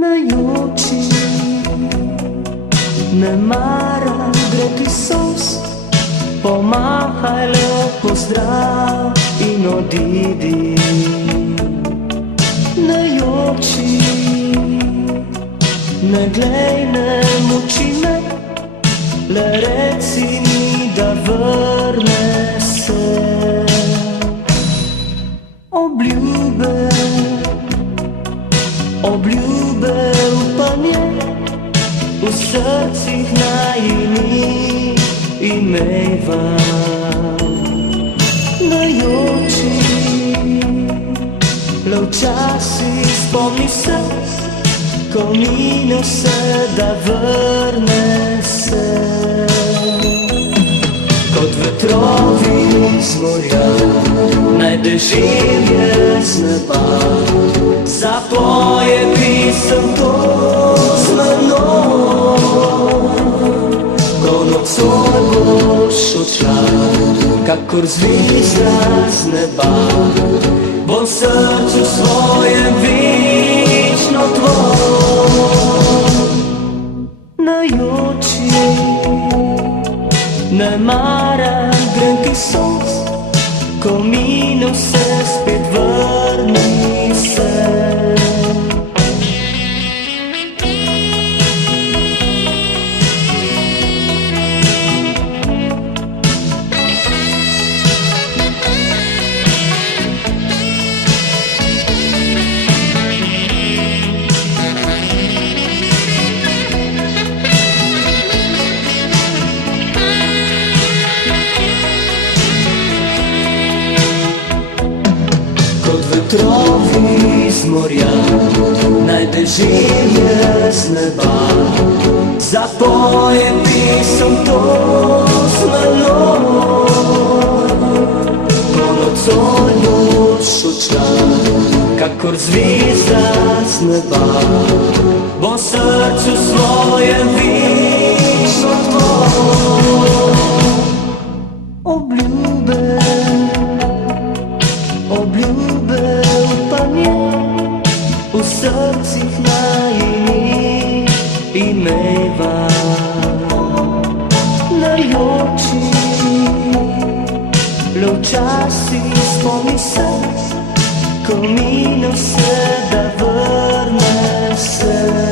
Na joči ne maram gretih solz, pomahaj lep pozdrav in odidi. Ne joči, ne glej, ne muči me, le reci mi, da vrne se. Obljube, obljube, upanje v srcih najini imejva. Ne joči, le včasih spomni se, ko mine se, da vrne se. Kot vetrovi z morja, naj deževje z neba zapoje pisem to z menoj. Ko nocoj boš odšla, kakor zvezda z neba, bom v srcu svojem večno tvoj. Na joči ne maram grenkih solz, ko mine vse, spet vrni se. Kot vetrovi z morja, naj deževje z neba zapoje pisem to z menoj. Ko nocoj boš odšla, kakor zvezda z neba, bom v srcu svojem večno tvoj. Obljube, obljube, upanje v srcih najini imejva. Ne joči, le včasih spomni se, ko mine vse, da vrne se.